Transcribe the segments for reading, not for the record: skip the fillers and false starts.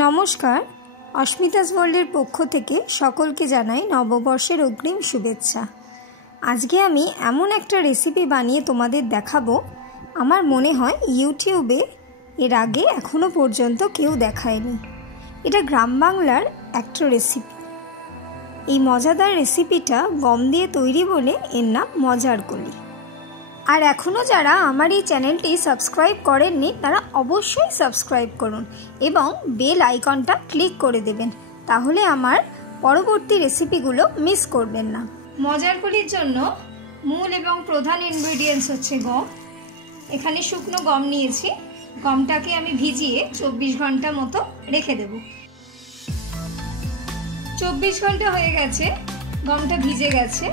নমস্কার, অস্মিতাস ওয়ার্ল্ডের পক্ষ থেকে সকলকে জানাই নববর্ষের অগ্রিম শুভেচ্ছা। আজকে আমি এমন একটা রেসিপি বানিয়ে তোমাদের দেখাবো, আমার মনে হয় ইউটিউবে এর আগে এখনও পর্যন্ত কেউ দেখায়নি। এটা গ্রাম বাংলার একটা রেসিপি। এই মজাদার রেসিপিটা গম দিয়ে তৈরি বলে এর নাম মজার কলি। আর এখনও যারা আমার এই চ্যানেলটি সাবস্ক্রাইব করেননি তারা অবশ্যই সাবস্ক্রাইব করুন এবং বেল আইকনটা ক্লিক করে দেবেন, তাহলে আমার পরবর্তী রেসিপিগুলো মিস করবেন না। মজার কলির জন্য মূল এবং প্রধান ইনগ্রেডিয়েন্টস হচ্ছে গম। এখানে শুকনো গম নিয়েছি। গমটাকে আমি ভিজিয়ে 24 ঘন্টা মতো রেখে দেব। 24 ঘন্টা হয়ে গেছে, গমটা ভিজে গেছে,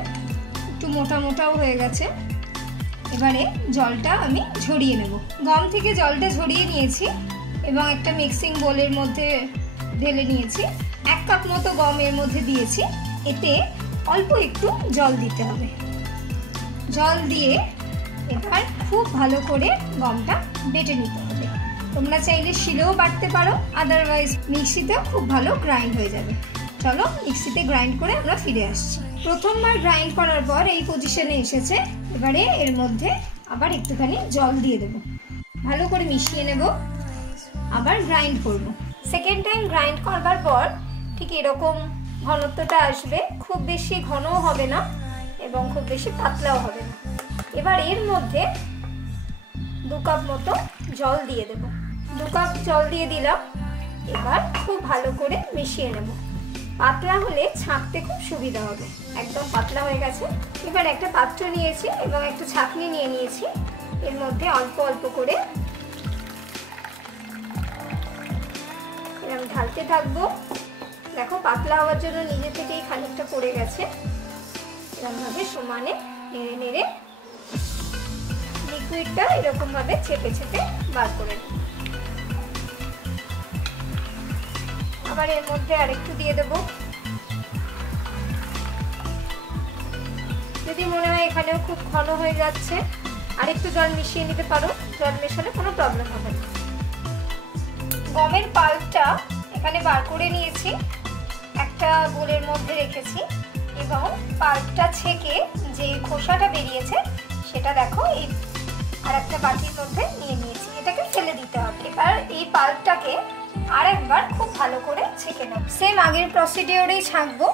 একটু মোটা মোটাও হয়ে গেছে। এবারে জলটা আমি ঝরিয়ে নেব। গম থেকে জলটা ঝরিয়ে নিয়েছি এবং একটা মিক্সিং বোলের মধ্যে ঢেলে নিয়েছি। 1 কাপ মতো গম এর মধ্যে দিয়েছি। এতে অল্প একটু জল দিতে হবে। জল দিয়ে এবার খুব ভালো করে গমটা বেটে নিতে হবে। তোমরা চাইলে শিলেও বাটতে পারো, আদারওয়াইজ মিক্সিতেও খুব ভালো গ্রাইন্ড হয়ে যাবে। চলো মিক্সিতে গ্রাইন্ড করে আমরা ফিরে আসছি। প্রথমবার গ্রাইন্ড করার পর এই পজিশনে এসেছে। এবারে এর মধ্যে আবার একটুখানি জল দিয়ে দেব, ভালো করে মিশিয়ে নেব, আবার গ্রাইন্ড করব। সেকেন্ড টাইম গ্রাইন্ড করবার পর ঠিক এরকম ঘনত্বটা আসবে, খুব বেশি ঘনও হবে না এবং খুব বেশি পাতলাও হবে না। এবার এর মধ্যে 2 কাপ মতো জল দিয়ে দেব। 2 কাপ জল দিয়ে দিলাম। এবার খুব ভালো করে মিশিয়ে নেব। পাতলা হলে ছাঁকতে খুব সুবিধা হবে। একদম পাতলা হয়ে গেছে। এবার একটা পাত্র নিয়েছি এবং একটা ছাঁকনি নিয়ে নিয়েছি। এর মধ্যে অল্প অল্প করে এরকম ঢালতে থাকবো। দেখো পাতলা হওয়ার জন্য নিজে থেকেই খানিকটা পড়ে গেছে। এরকমভাবে সমানে নেড়ে নেড়ে লিকুইডটা এরকমভাবে চেপে চেপে বার করে নেব। আবার এর মধ্যে আরেকটু দিয়ে দেব। যদি মনে হয় এখানেও খুব ঘন হয়ে যাচ্ছে, আরেকটু জল মিশিয়ে নিতে পারো। জল মেশালে কোনো প্রবলেম হবে না। গমের পাল্পটা এখানে বার করে নিয়েছি, একটা বোলের মধ্যে রেখেছি এবং পাল্পটা ছেঁকে যে খোসাটা বেরিয়েছে সেটা দেখো এই আর একটা বাটির মধ্যে নিয়ে নিয়েছি। এটাকে ফেলে দিতে হবে। এবার এই পাল্পটাকে আরেকবার খুব ভালো করে ছেঁকে নেব। সেম আগের প্রসিডিওরেই ছাঁকবো।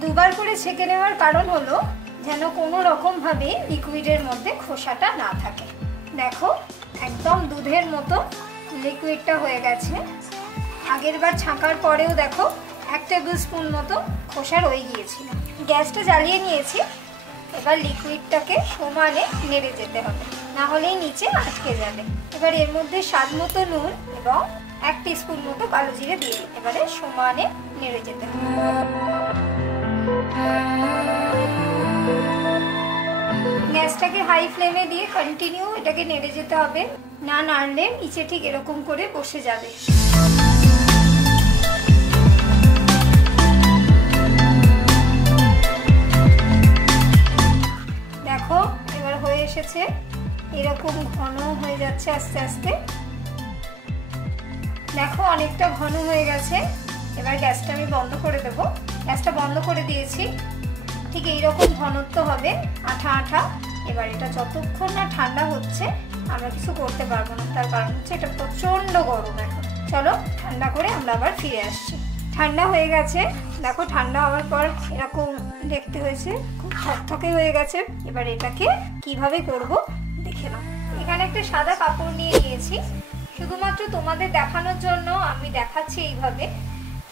2 বার করে ছেঁকে নেওয়ার কারণ হলো যেন কোনো রকমভাবে লিকুইডের মধ্যে খোসাটা না থাকে। দেখো একদম দুধের মতো লিকুইডটা হয়ে গেছে। আগের বার ছাঁকার পরেও দেখো 1 টেবিল স্পুন মতো খোসা রয়ে গিয়েছিল। গ্যাসটা জ্বালিয়ে নিয়েছি। এবার লিকুইডটাকে সমানে নেড়ে যেতে হবে, না হলেই নিচে আটকে যাবে। এবার এর মধ্যে স্বাদ মতো নুন এবং 1 টিস্পুন মতো কালো জিরে দিয়ে দিই। এবারে সমানে নেড়ে যেতে হবে। গ্যাসটাকে হাই ফ্লেমে দিয়ে কন্টিনিউ এটাকে নেড়ে যেতে হবে, না নাড়লে নিচে ঠিক এরকম করে বসে যাবে। দেখো এবার হয়ে এসেছে, এরকম ঘন হয়ে যাচ্ছে আস্তে আস্তে। দেখো অনেকটা ঘন হয়ে গেছে। এবার গ্যাসটা আমি বন্ধ করে দেবো। গ্যাসটা বন্ধ করে দিয়েছি। ঠিক এইরকম ঘনত্ব হবে, আঠা আঠা। এবার এটা যতক্ষণ না ঠান্ডা হচ্ছে আমরা কিছু করতে পারবো না, তার কারণ হচ্ছে এটা প্রচণ্ড গরম এখন। চলো ঠান্ডা করে আমরা আবার ফিরে আসছি। ঠান্ডা হয়ে গেছে। দেখো ঠান্ডা হওয়ার পর এরকম দেখতে হয়েছে, খুব থকথকে হয়ে গেছে। এবার এটাকে কিভাবে করব দেখে নাও। এখানে একটা সাদা কাপড় নিয়ে নিয়েছি, শুধুমাত্র তোমাদের দেখানোর জন্য আমি দেখাচ্ছি এইভাবে।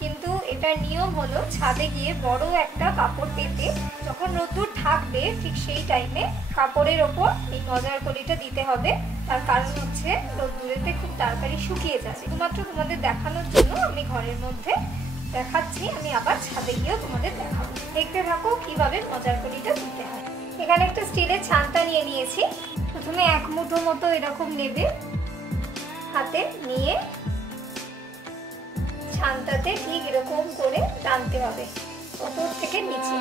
কিন্তু এটার নিয়ম হলো ছাদে গিয়ে বড় একটা কাপড় পেতে যখন রোদ্দুর থাকবে ঠিক সেই টাইমে কাপড়ের ওপর এই মজার কলিটা দিতে হবে। তার কারণ হচ্ছে রোদ্দুরেতে খুব তাড়াতাড়ি শুকিয়ে যাবে। শুধুমাত্র তোমাদের দেখানোর জন্য আমি ঘরের মধ্যে দেখাচ্ছি। আমি আবার ছাদে গিয়েও তোমাদের দেখাবো। দেখতে থাকো কিভাবে মজার কলিটা দিতে হয়। এখানে একটা স্টিলের ছানটা নিয়ে নিয়েছি। প্রথমে 1 মুঠো মতো এরকম নেবে, হাতে নিয়ে ছানটাতে ঠিক এরকম করে টানতে হবে উপর থেকে নিচে।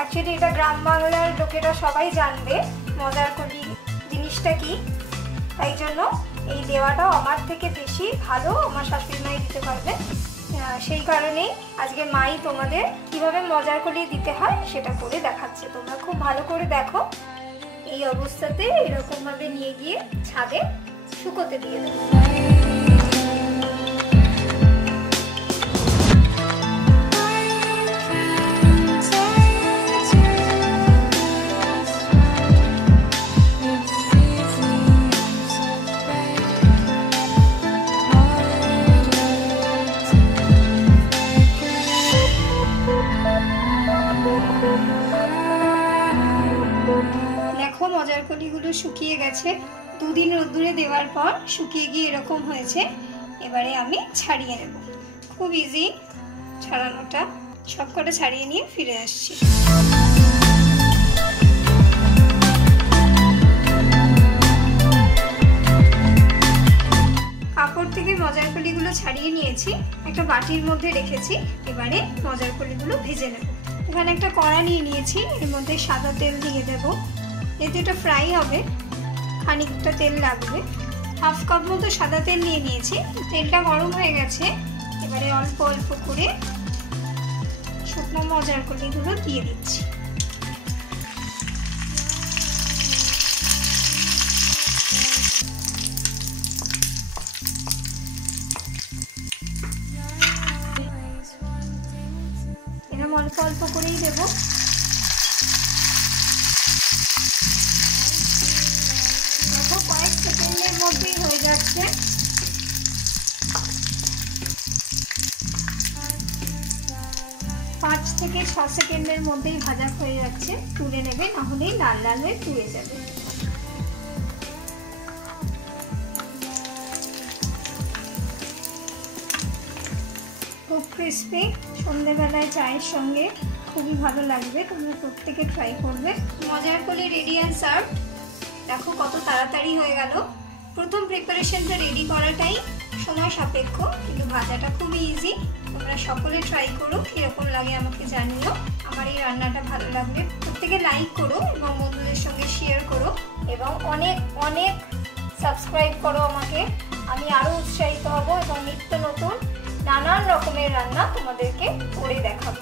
অ্যাকচুয়ালি এটা গ্রাম বাংলার লোকেরা সবাই জানবে মজার কলি জিনিসটা কি, তাই জন্য এই দেওয়াটাও আমার থেকে বেশি ভালো আমার শাশুড়ি মাই দিতে পারবে। সেই কারণেই আজকে মাই তোমাদের কিভাবে মজার কলি দিতে হয় সেটা করে দেখাচ্ছে। তোমরা খুব ভালো করে দেখো। এই অবস্থাতে এরকমভাবে নিয়ে গিয়ে ছাদে শুকোতে দিয়ে দেবো। দেখো মজার কলিগুলো শুকিয়ে গেছে, 2 দিন রোদ্দুরে দেওয়ার পর শুকিয়ে গিয়ে এরকম হয়েছে। এবারে আমি ছাড়িয়ে নেব। খুব ইজি ছাড়ানোটা। সবকটা ছাড়িয়ে নিয়ে ফিরে আসছি। কাপড় থেকে মজার কলিগুলো ছাড়িয়ে নিয়েছি, একটা বাটির মধ্যে রেখেছি। এবারে মজার কলিগুলো ভেজে নেব। এখানে একটা কড়া নিয়ে নিয়েছি, এর মধ্যে সাদা তেল দিয়ে দেব। এতে এটা ফ্রাই হবে, খানিকটা তেল লাগবে। 1/2 কাপ মতো সাদা তেল নিয়ে নিয়েছি। তেলটা গরম হয়ে গেছে। এবারে অল্প অল্প করে শুকনো মজার কলিগুলো দিয়ে দিচ্ছি। এরকম অল্প অল্প করেই দেবো। কয়েক সেকেন্ডের মধ্যেই হয়ে যাচ্ছে। 5 থেকে 6 সেকেন্ডের মধ্যেই ভাজা হয়ে যাচ্ছে। তুলে নেবে, না হলেই লাল লাল হয়ে পুড়ে যাবে। খুব ক্রিস্পি, সন্ধ্যেবেলায় চায়ের সঙ্গে খুবই ভালো লাগবে। তোমরা প্রত্যেকে ট্রাই করবে। মজার কলি রেডি অ্যান্ড সার্ভ। দেখো কত তাড়াতাড়ি হয়ে গেল। প্রথম প্রিপারেশনটা রেডি করাটাই সময় সাপেক্ষ, কিন্তু ভাজাটা খুবই ইজি। তোমরা সকলে ট্রাই করো, কীরকম লাগে আমাকে জানিও। আমার এই রান্নাটা ভালো লাগলে প্রত্যেকে লাইক করো এবং বন্ধুদের সঙ্গে শেয়ার করো এবং অনেক অনেক সাবস্ক্রাইব করো আমাকে। আমি আরও উৎসাহিত হব এবং নিত্য নতুন নানান রকমের রান্না তোমাদেরকে করে দেখাবো।